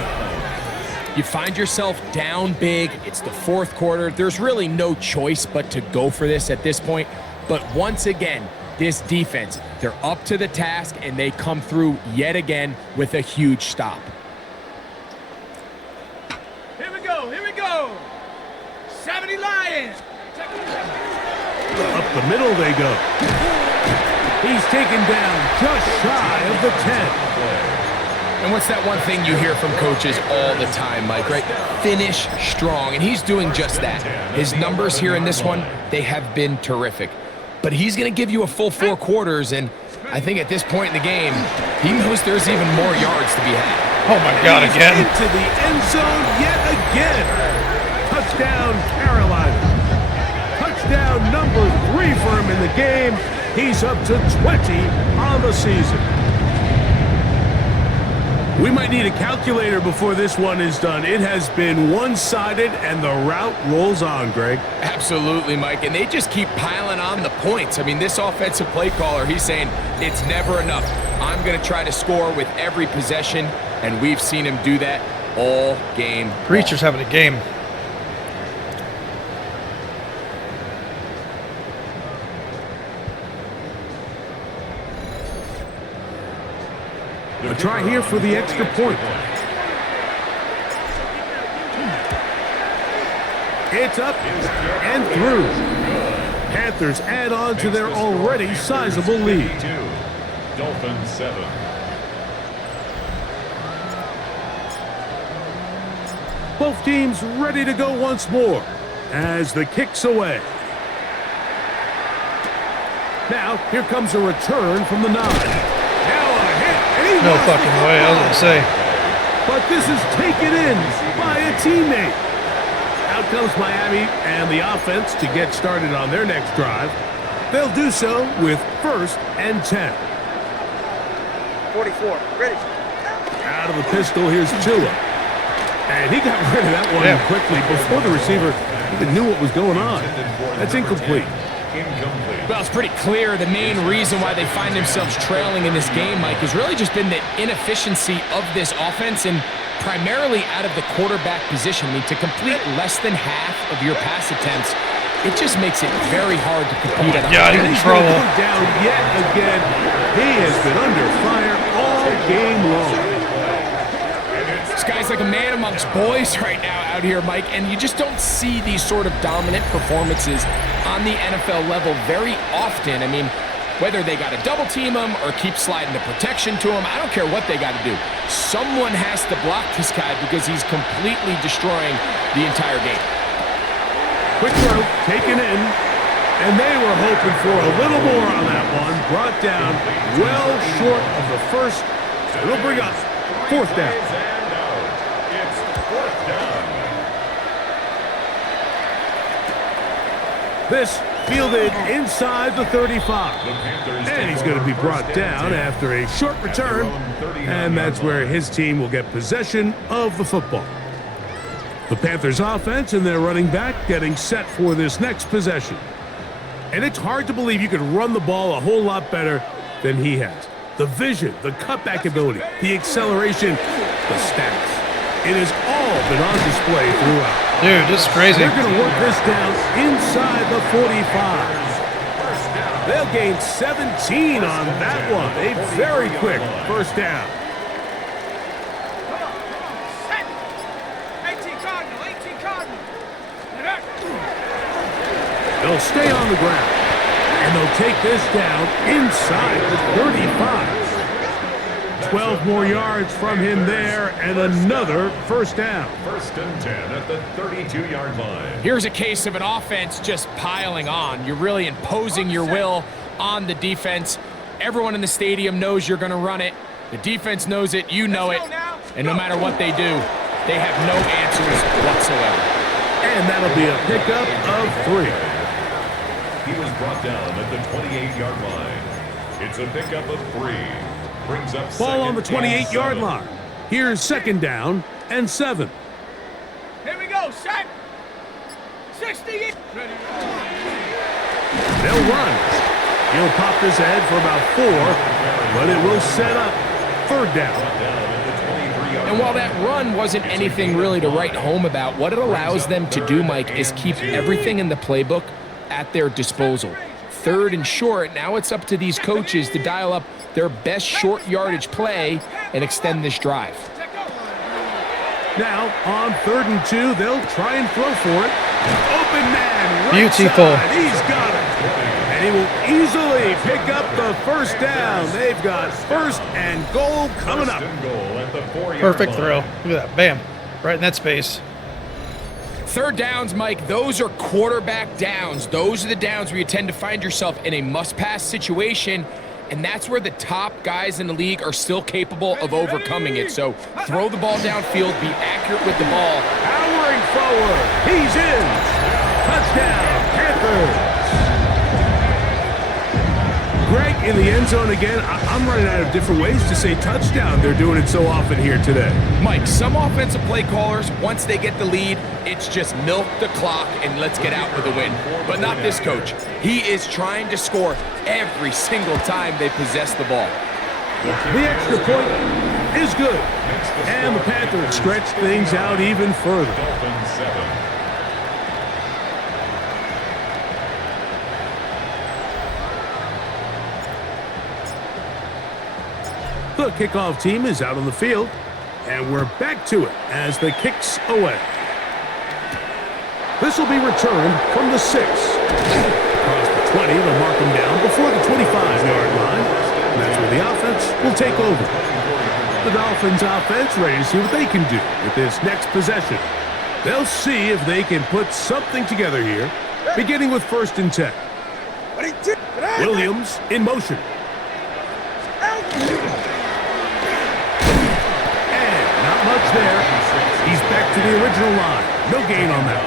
You find yourself down big. It's the 4th quarter. There's really no choice but to go for this at this point. But once again, this defense, they're up to the task, and they come through yet again with a huge stop. Here we go, here we go. 70 Lions. Up the middle they go. He's taken down just shy of the 10. And what's that one thing you hear from coaches all the time, Mike, right? Finish strong, and he's doing just that. His numbers here in this one, they have been terrific. But he's going to give you a full 4 quarters, and I think at this point in the game, he knows there's even more yards to be had. Oh, my God, again. Into the end zone yet again. Touchdown, Carolina. Touchdown number 3 for him in the game. He's up to 20 on the season. We might need a calculator before this one is done. It has been one-sided, and the route rolls on, Greg. Absolutely, Mike, and they just keep piling on the points. I mean, this offensive play caller, he's saying it's never enough. I'm going to try to score with every possession, and we've seen him do that all game long. Preacher's having a game. A try here for the extra point. It's up and through. Panthers add on to their already sizable lead. Dolphins 7. Both teams ready to go once more as the kick's away. Now, here comes a return from the 9. No fucking way, I was going to say. But this is taken in by a teammate. Out comes Miami and the offense to get started on their next drive. They'll do so with 1st and 10. 44, ready. Out of the pistol, here's Tua. And he got rid of that one quickly before the receiver even knew what was going on. That's incomplete. Well, it's pretty clear the main reason why they find themselves trailing in this game, Mike, has really just been the inefficiency of this offense and primarily out of the quarterback position. I mean, to complete less than half of your pass attempts, it just makes it very hard to compete at a high he's in level. trouble. Down yet again. He has been under fire all game long. This guy's like a man amongst boys right now out here, Mike, and you just don't see these sort of dominant performances on the NFL level very often. I mean, whether they got to double team him or keep sliding the protection to him, I don't care what they got to do. Someone has to block this guy because he's completely destroying the entire game. Quick throw, taken in, and they were hoping for a little more on that one. Brought down well short of the first. So it'll bring up 4th down. This fielded inside the 35. And he's going to be brought down after a short return. And that's where his team will get possession of the football. The Panthers offense and their running back getting set for this next possession. And it's hard to believe you could run the ball a whole lot better than he has. The vision, the cutback ability, the acceleration, the stats. It has all been on display throughout. Dude, this is crazy. They're going to work this down inside the 45. They'll gain 17 on that one. A very quick 1st down. 18 Cardinal, 18 Cardinal. They'll stay on the ground. And they'll take this down inside the 35. 12 more yards from him there, and another first down. First and 10 at the 32-yard line. Here's a case of an offense just piling on. You're really imposing your will on the defense. Everyone in the stadium knows you're going to run it. The defense knows it, you know it, and no matter what they do, they have no answers whatsoever. And that'll be a pickup of 3. He was brought down at the 28-yard line. It's a pickup of 3. Brings up Ball on the second and 28-yard 7. line. Here's second down and 7. Here we go, set. 60. They'll run. He'll pop this ahead for about 4, but it will set up third down. And while that run wasn't anything really to write home about, what it allows them to do, Mike, is keep everything in the playbook at their disposal. Third and short, now it's up to these coaches to dial up their best short yardage play and extend this drive. Now, on 3rd and 2, they'll try and throw for it. Open man, right Beautiful. side. He's got it. And he will easily pick up the first down. They've got first and goal coming up. First and goal at the 4-yard Perfect line. throw. Look at that. Bam. Right in that space. Third downs, Mike, those are quarterback downs. Those are the downs where you tend to find yourself in a must-pass situation, and that's where the top guys in the league are still capable of overcoming it. So throw the ball downfield, be accurate with the ball. Powering forward. He's in. Touchdown, Panthers. Greg in the end zone again. I'm running out of different ways to say touchdown. They're doing it so often here today. Mike, some offensive play callers, once they get the lead, it's just milk the clock and let's get out with a win. But not this coach. He is trying to score every single time they possess the ball. The extra point is good. And the Panthers stretch things out even further. Dolphins 7. The kickoff team is out on the field, and we're back to it as the kick's away. This will be returned from the 6. Across the 20, they'll mark him down before the 25-yard line. And that's where the offense will take over. The Dolphins offense ready to see what they can do with this next possession. They'll see if they can put something together here, beginning with 1st and 10. Williams in motion. Much there. He's back to the original line. No gain on that.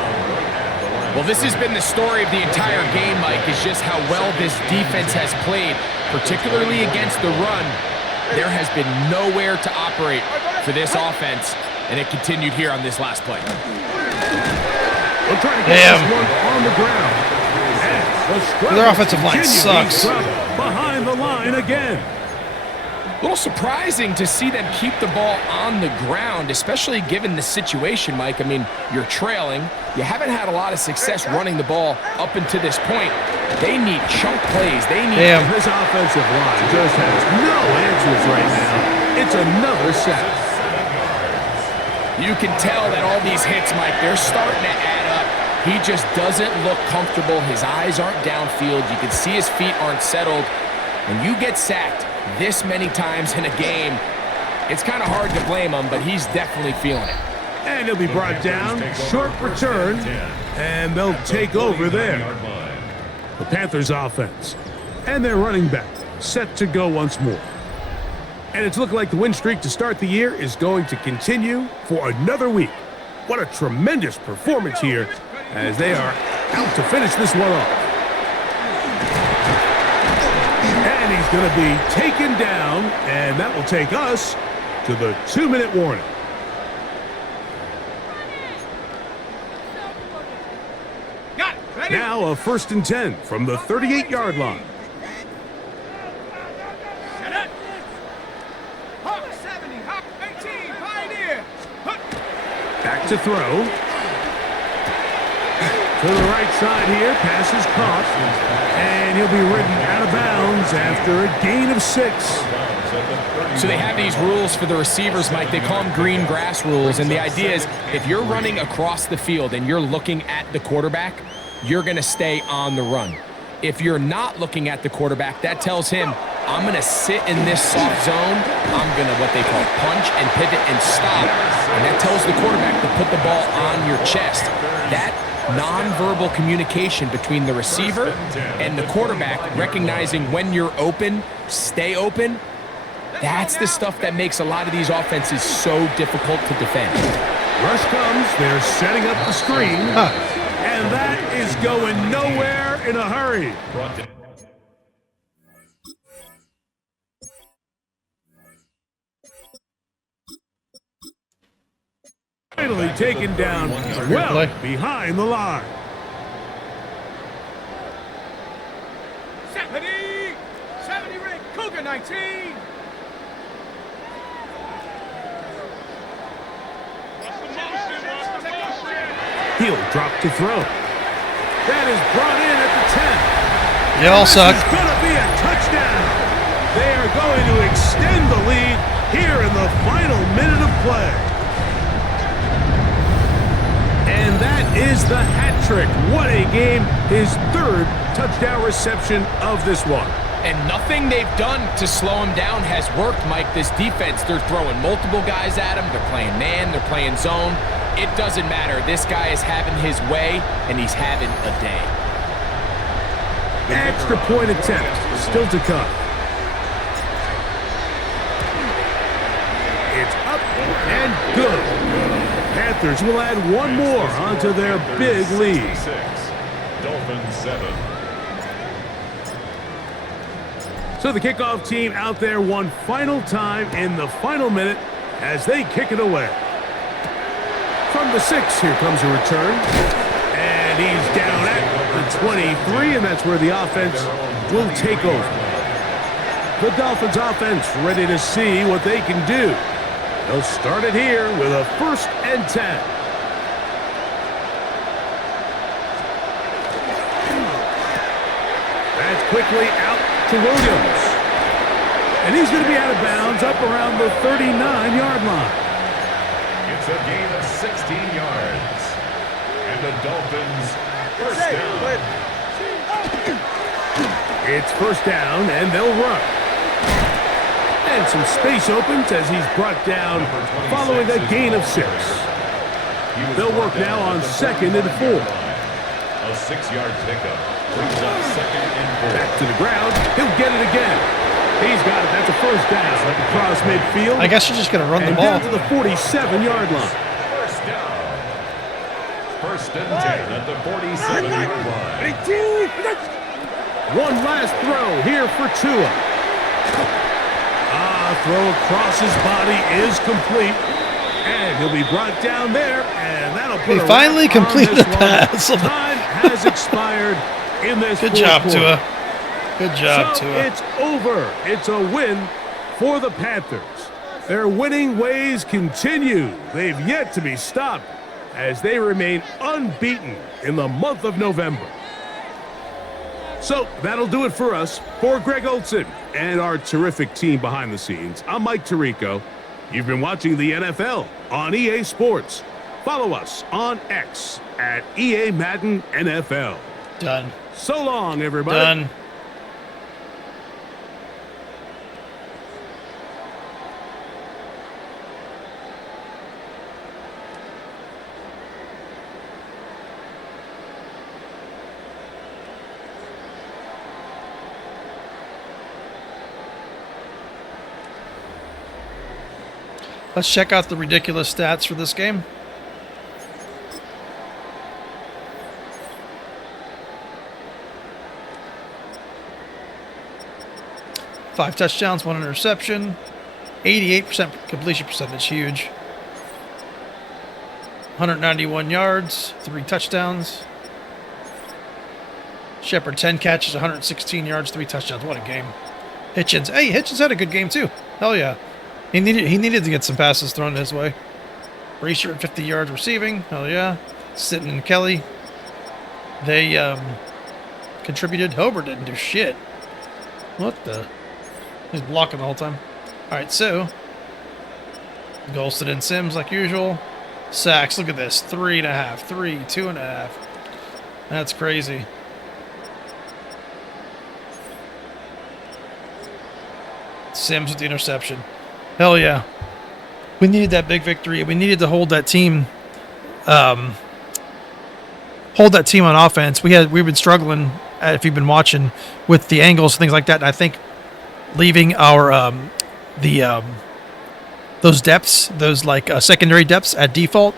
Well, this has been the story of the entire game, Mike, is just how well this defense has played, particularly against the run. There has been nowhere to operate for this offense, and it continued here on this last play. We'll try to get this one on the ground. Their offensive line sucks. Behind the line again. A little surprising to see them keep the ball on the ground, especially given the situation, Mike. I mean, you're trailing. You haven't had a lot of success running the ball up until this point. They need chunk plays. They need... This offensive line just has no answers right now. It's another sack. You can tell that all these hits, Mike, they're starting to add up. He just doesn't look comfortable. His eyes aren't downfield. You can see his feet aren't settled. When you get sacked this many times in a game, it's kind of hard to blame him, but he's definitely feeling it. And he'll be brought down, short return, and they'll take over there. The Panthers offense and their running back set to go once more. And it's looking like the win streak to start the year is going to continue for another week. What a tremendous performance here as they are out to finish this one off. And he's going to be taken down, and that will take us to the 2-minute warning. Now a 1st and 10 from the 38-yard line. Set it. Hawk 70, Hawk 18, Pioneer. Back to throw. To the right side here, pass is caught, and he'll be ridden out of bounds after a gain of 6. So they have these rules for the receivers, Mike. They call them green grass rules, and the idea is if you're running across the field and you're looking at the quarterback, you're going to stay on the run. If you're not looking at the quarterback, that tells him I'm going to sit in this soft zone. I'm going to what they call punch and pivot and stop. And that tells the quarterback to put the ball on your chest. That nonverbal communication between the receiver and the quarterback, recognizing when you're open, stay open, that's the stuff that makes a lot of these offenses so difficult to defend. Rush comes, they're setting up the screen, and that is going nowhere in a hurry. Finally taken down well behind the line. 70 ring, Cougar 19. He'll drop to throw. That is brought in at the 10. Y'all suck. It's going to be a touchdown. They are going to extend the lead here in the final minute of play. And that is the hat trick. What a game. His third touchdown reception of this one. And nothing they've done to slow him down has worked, Mike. This defense, they're throwing multiple guys at him. They're playing man. They're playing zone. It doesn't matter. This guy is having his way, and he's having a day. Extra point attempt still to come. It's up and good. Panthers will add one more onto their big lead. Dolphins 7. So the kickoff team out there one final time in the final minute as they kick it away. From the 6, here comes a return. And he's down at the 23, and that's where the offense will take over. The Dolphins offense ready to see what they can do. They'll start it here with a 1st and 10. That's quickly out to Williams. And he's going to be out of bounds up around the 39-yard line. It's a gain of 16 yards. And the Dolphins first down. It's first down, and they'll run. And some space opens as he's brought down following a gain of 6. They'll work now on 2nd and 4. A 6-yard pickup brings up 2nd and 4. Back to the ground. He'll get it again. He's got it. That's a first down across midfield. I guess you're just going to run the And ball. down to the 47-yard line. First down. 1st and 10 at the 47-yard line. One last throw here for Tua. Throw across his body is complete. And he'll be brought down there. And that'll put He finally completed the pass. Time has expired in this Good job, quarter. Tua. Good job, So Tua. it's over. It's a win for the Panthers. Their winning ways continue. They've yet to be stopped as they remain unbeaten in the month of November. So that'll do it for us. For Greg Olson and our terrific team behind the scenes, I'm Mike Tirico. You've been watching the NFL on EA Sports. Follow us on X at EA Madden NFL. Done. So long, everybody. Done. Let's check out the ridiculous stats for this game. Five touchdowns, 1 interception, 88% completion percentage, huge. 191 yards, 3 touchdowns. Shepard 10 catches, 116 yards, 3 touchdowns. What a game. Hitchens. Hey, Hitchens had a good game too. Hell yeah. He needed to get some passes thrown his way. Racer at 50 yards receiving. Hell yeah. Sitton and Kelly. They contributed. Hober didn't do shit. What the? He's blocking the whole time. Alright, so Golston and Sims like usual. Sacks, look at this. 3.5. 3, 2.5. That's crazy. Sims with the interception. Hell yeah. We needed that big victory. We needed to hold that team on offense. We've been struggling, if you've been watching, with the angles and things like that. And I think leaving our those depths, those like secondary depths at default,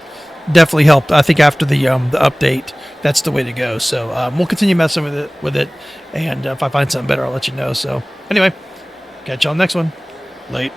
definitely helped. I think after the update, that's the way to go. So we'll continue messing with it, and if I find something better, I'll let you know. So anyway, catch you on the next one. Late.